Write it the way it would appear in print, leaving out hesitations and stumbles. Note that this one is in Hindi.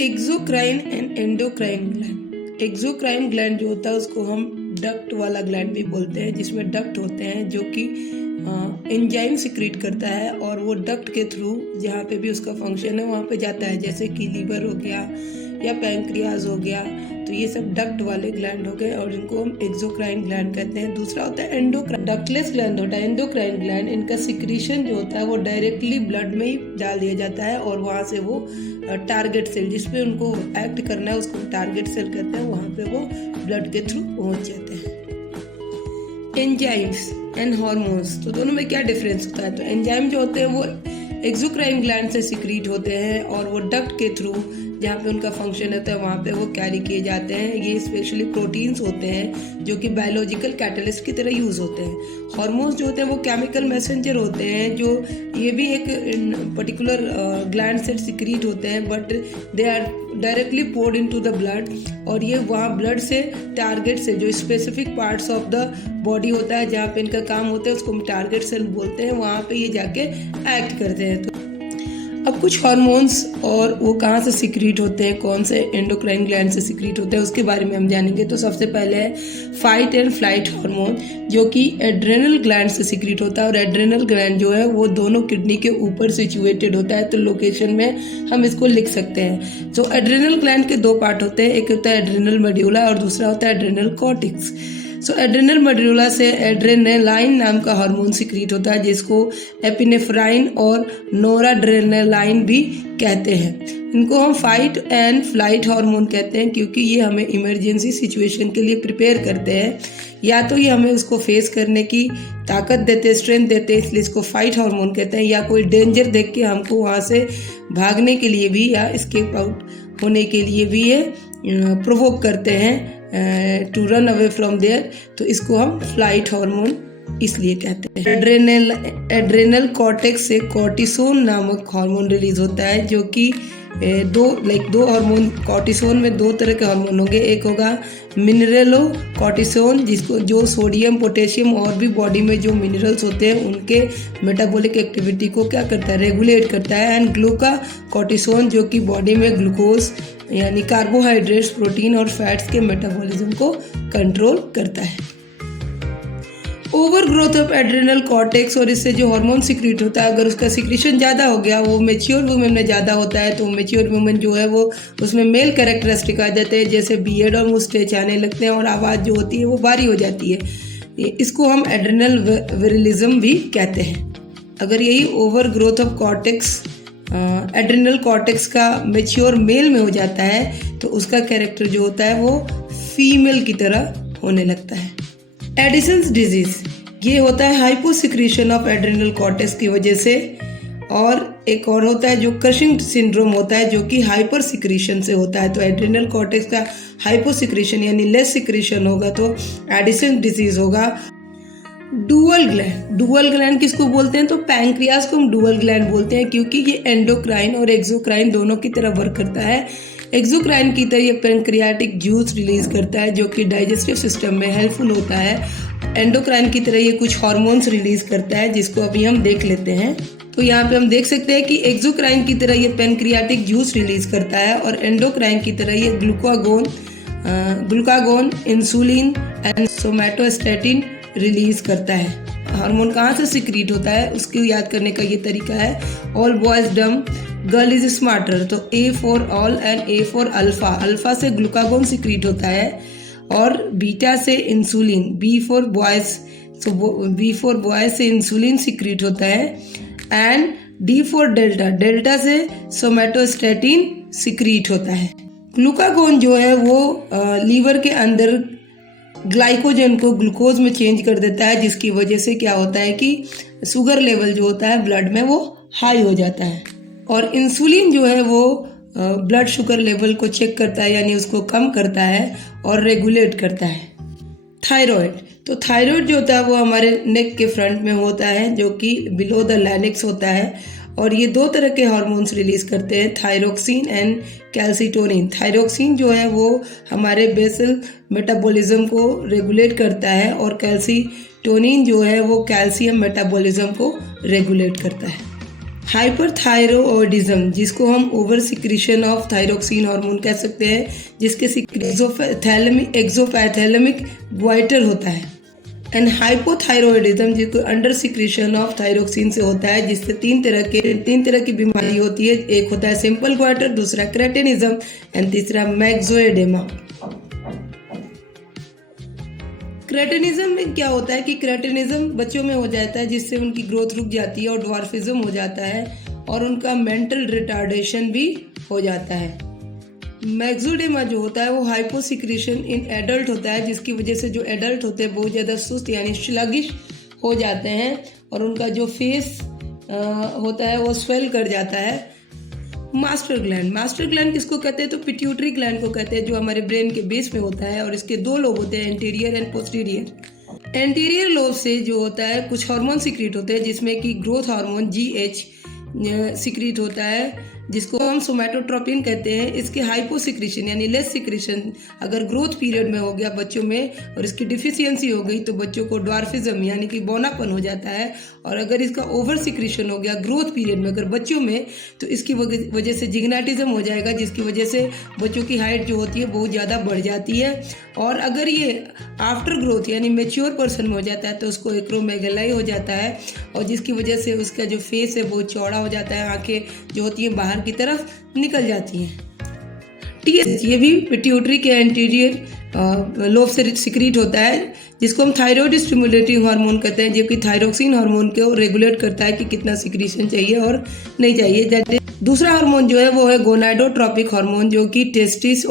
Exocrine and endocrine gland. Exocrine gland जो होता है उसको हम डक्ट वाला ग्लैंड भी बोलते हैं, जिसमें डक्ट होते हैं जो कि एंजाइम सिक्रीट करता है और वो डक्ट के थ्रू जहाँ पे भी उसका फंक्शन है वहाँ पे जाता है, जैसे कि लीवर हो गया या पैंक्रियाज हो गया। तो ये सब डक्ट वाले ग्लैंड हो गए और इनको हम एक्सोक्राइन ग्लैंड कहते हैं। दूसरा होता है एंडोक्राइन, डक्टलेस ग्लैंड होता है एंडोक्राइन ग्लैंड। इनका सिक्रीशन जो होता है वो डायरेक्टली ब्लड में ही डाल दिया जाता है और वहाँ से वो टारगेट सेल जिसपे उनको एक्ट करना है उसको टारगेट सेल कहते हैं, वहाँ पे वो ब्लड के थ्रू पहुँच जाते हैं। एंजाइम्स एंड हार्मोन्स, तो दोनों में क्या डिफरेंस होता है? तो एंजाइम जो होते हैं वो एक्सोक्राइन ग्लैंड से सिक्रीट होते हैं और वो डक्ट के थ्रू जहाँ पे उनका फंक्शन होता है वहाँ पे वो कैरी किए जाते हैं। ये स्पेशली प्रोटीन्स होते हैं जो कि बायोलॉजिकल कैटलिस्ट की तरह यूज़ होते हैं। हार्मोन्स जो होते हैं वो केमिकल मैसेंजर होते हैं, जो ये भी एक पर्टिकुलर ग्लैंड से सिक्रीट होते हैं, but they are directly poured into the blood और ये वहाँ ब्लड से टारगेट से जो specific parts of the body होता है जहाँ पे इनका काम होता है उसको हम टारगेट सेल बोलते हैं, वहाँ पे ये जाके एक्ट करते हैं। तो अब कुछ हार्मोन्स और वो कहाँ से सिक्रीट होते हैं, कौन से एंडोक्राइन ग्लैंड से सिक्रीट होते हैं उसके बारे में हम जानेंगे। तो सबसे पहले है फाइट एंड फ्लाइट हार्मोन, जो कि एड्रेनल ग्लैंड से सिक्रीट होता है और एड्रेनल ग्लैंड जो है वो दोनों किडनी के ऊपर सिचुएटेड होता है। तो लोकेशन में हम इसको लिख सकते हैं। तो एड्रेनल ग्लैंड के दो पार्ट होते हैं, एक होता है एड्रेनल मेड्यूला और दूसरा होता है एड्रेनल कॉर्टेक्स। सो एड्रेनल मेडुला से एड्रेनालाइन नाम का हार्मोन सिक्रीट होता है जिसको एपिनेफ्राइन और नोराड्रेनालाइन भी कहते हैं। इनको हम फाइट एंड फ्लाइट हार्मोन कहते हैं क्योंकि ये हमें इमरजेंसी सिचुएशन के लिए प्रिपेयर करते हैं, या तो ये हमें उसको फेस करने की ताकत देते हैं, स्ट्रेंथ देते हैं, इसलिए इसको फाइट हार्मोन कहते हैं, या कोई डेंजर देख के हमको वहाँ से भागने के लिए भी या एस्केप आउट होने के लिए भी ये प्रोवोक करते हैं to run away from there. तो इसको हम फ्लाइट हार्मोन इसलिए कहते हैं। एड्रेनल कॉर्टेक्स से कॉर्टिसोन नामक हार्मोन रिलीज होता है, जो कि दो हार्मोन, कॉर्टिसोन में दो तरह के हार्मोन होंगे। एक होगा मिनरलो कॉर्टिसोन जो सोडियम, पोटेशियम और भी बॉडी में जो मिनरल्स होते हैं उनके मेटाबॉलिक एक्टिविटी को क्या करता है, रेगुलेट करता है। एंड ग्लूका कॉर्टिसोन जो कि बॉडी में ग्लूकोज यानी कार्बोहाइड्रेट्स, प्रोटीन और फैट्स के मेटाबॉलिज्म को कंट्रोल करता है। Over growth of adrenal cortex, और इससे जो हार्मोन सिक्रीट होता है अगर उसका सिक्रीशन ज़्यादा हो गया, वो मेच्योर वुमेन में ज़्यादा होता है, तो मेच्योर वुमेन जो है वो उसमें मेल कैरेक्टरिस्टिक आ जाते हैं, जैसे बियर्ड और मुस्टैच आने लगते हैं और आवाज़ जो होती है वो भारी हो जाती है। इसको हम एड्रेनल विरिलिज्म भी कहते हैं। अगर यही over growth of cortex adrenal cortex का मेच्योर मेल में हो जाता है तो उसका कैरेक्टर जो होता है वो फीमेल की तरह होने लगता है। एडिसन्स डिजीज, ये होता है हाइपोसिक्रीशन ऑफ एड्रेनल कॉर्टेक्स की वजह से, और एक और होता है जो क्रशिंग सिंड्रोम होता है जो कि हाइपर सिक्रीशन से होता है। तो एड्रेनल कॉर्टेक्स का हाइपोसिक्रीशन यानी लेस सिक्रीशन होगा तो एडिसन डिजीज होगा। डुअल ग्लैंड किसको बोलते हैं? तो पैंक्रियाज को हम डुअल ग्लैंड बोलते हैं क्योंकि ये एंडोक्राइन और एक्सोक्राइन दोनों की तरह वर्क करता है। एक्सोक्राइन की तरह ये पैंक्रियाटिक जूस रिलीज करता है जो कि डाइजेस्टिव सिस्टम में हेल्पफुल होता है। एंडोक्राइन की तरह ये कुछ हार्मोन्स रिलीज करता है जिसको अभी हम देख लेते हैं। तो यहाँ पे हम देख सकते हैं कि एक्सोक्राइन की तरह ये पैंक्रियाटिक जूस रिलीज करता है और एंडोक्राइन की तरह ये glucagon, insulin and somatostatin release करता है। हार्मोन कहाँ से सिक्रीट होता है उसको याद करने का ये तरीका है। All boys dumb, girl is smarter. तो A for all and A for alpha. Alpha से ग्लूकागोन सिक्रीट होता है और बीटा से insulin, B for boys, so B for boys से इंसुलिन सिक्रीट होता है। And D for delta, delta से सोमैटोस्टैटिन सिक्रीट होता है। ग्लूकागोन जो है वो लीवर के अंदर ग्लाइकोजन को ग्लूकोज में चेंज कर देता है, जिसकी वजह से क्या होता है कि शुगर लेवल जो होता है ब्लड में वो हाई हो जाता है। और इंसुलिन जो है वो ब्लड शुगर लेवल को चेक करता है यानी उसको कम करता है और रेगुलेट करता है। थायराइड, तो थायराइड जो होता है वो हमारे नेक के फ्रंट में होता है जो कि बिलो द लैरिंक्स होता है और ये दो तरह के हार्मोन्स रिलीज करते हैं, थायरोक्सिन एंड कैल्सिटोनिन। थायरोक्सिन जो है वो हमारे बेसल मेटाबॉलिज्म को रेगुलेट करता है और कैल्सिटोनिन जो है वो कैल्शियम मेटाबॉलिज्म को रेगुलेट करता है। हाइपरथायरॉयडिज्म, जिसको हम over secretion of thyroxine hormone कह सकते हैं, जिसके एक्सोथैलेमिक ग्वाइटर होता है। एंड हाइपोथायरॉयडिज्म, जिसको अंडर सिक्रीशन ऑफ थायरोक्सिन से होता है, जिससे तीन तरह की बीमारी होती है। एक होता है सिंपल ग्वाइटर, दूसरा क्रेटिनिज्म एंड तीसरा मैक्सोएडेमा। क्रेटिनिज्म में क्या होता है कि क्रेटिनिज्म बच्चों में हो जाता है, जिससे उनकी ग्रोथ रुक जाती है और ड्वार्फिज्म हो जाता है और उनका मेंटल रिटार्डेशन भी हो जाता है। मैक्सोडेमा जो होता है वो हाइपोसिक्रीशन इन एडल्ट होता है, जिसकी वजह से जो एडल्ट होते हैं बहुत ज़्यादा सुस्त यानी स्लगिश हो जाते हैं और उनका जो फेस होता है वो स्वेल कर जाता है। मास्टर ग्लैंड किसको कहते हैं? तो पिट्यूटरी ग्लैंड को कहते हैं, जो हमारे ब्रेन के बेस में होता है और इसके दो लोब होते हैं, anterior and posterior. Anterior lobe से जो होता है कुछ हार्मोन सिक्रीट होते हैं, जिसमें कि ग्रोथ हार्मोन GH सिक्रीट होता है, जिसको हम सोमैटोट्रोपिन कहते हैं। इसके हाइपोसिक्रीशन यानी लेस सिक्रीशन अगर ग्रोथ पीरियड में हो गया बच्चों में और इसकी डिफिशियंसी हो गई तो बच्चों को ड्वार्फिज्म यानी कि बौनापन हो जाता है। और अगर इसका ओवर सिक्रीशन हो गया ग्रोथ पीरियड में अगर बच्चों में, तो इसकी वजह से जिग्नाटिज्म हो जाएगा, जिसकी वजह से बच्चों की हाइट जो होती है बहुत ज़्यादा बढ़ जाती है। और अगर ये आफ्टर ग्रोथ यानी मेच्योर पर्सन में हो जाता है तो उसको एक्रोमेगलाई हो जाता है और जिसकी वजह से उसका जो फेस है बहुत चौड़ा हो जाता है, आंखें जो होती हैं बाहर की तरफ निकल जाती हैं। TSH ये भी पिट्यूटरी के एंटीरियर लोब से सिक्रीट होता है, जिसको हम थायराइड स्टिमुलेटिंग हार्मोन कहते हैं, जो कि थायरोक्सिन हार्मोन को रेगुलेट करता है कि कितना सिक्रीशन चाहिए और नहीं चाहिए। दूसरा हार्मोन जो है वो है गोनाडोट्रोपिक हार्मोन, जो कि टेस्टिस